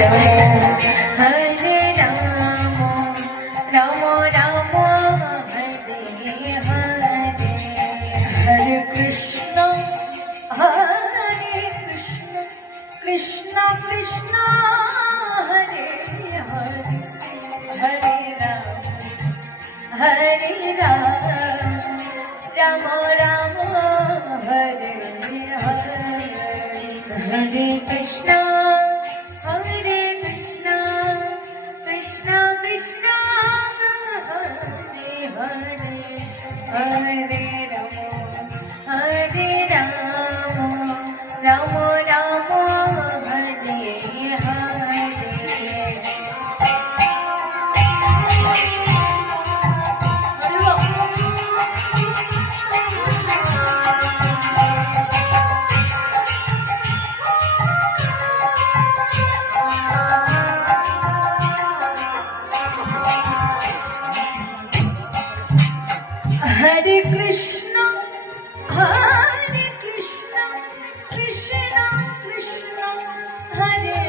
Hare Krishna, Krishna Krishna, Hare Hare, Hare Rama, Hare Rama, Rama Rama, Hare Hare, Hare Krishna, Krishna Krishna, Hare Hare,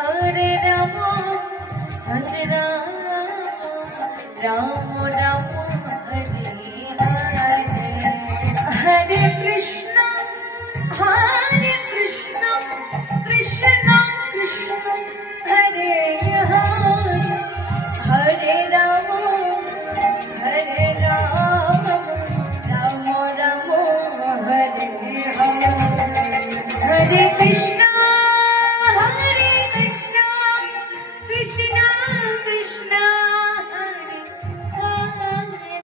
Hare Rama, Hare Rama, Rama Rama, Hare Hare, Hare Krishna, Krishna Krishna, Hare Hare, Hare Rama, Hare Rama, Rama Rama, Hare Hare, Hare Krishna.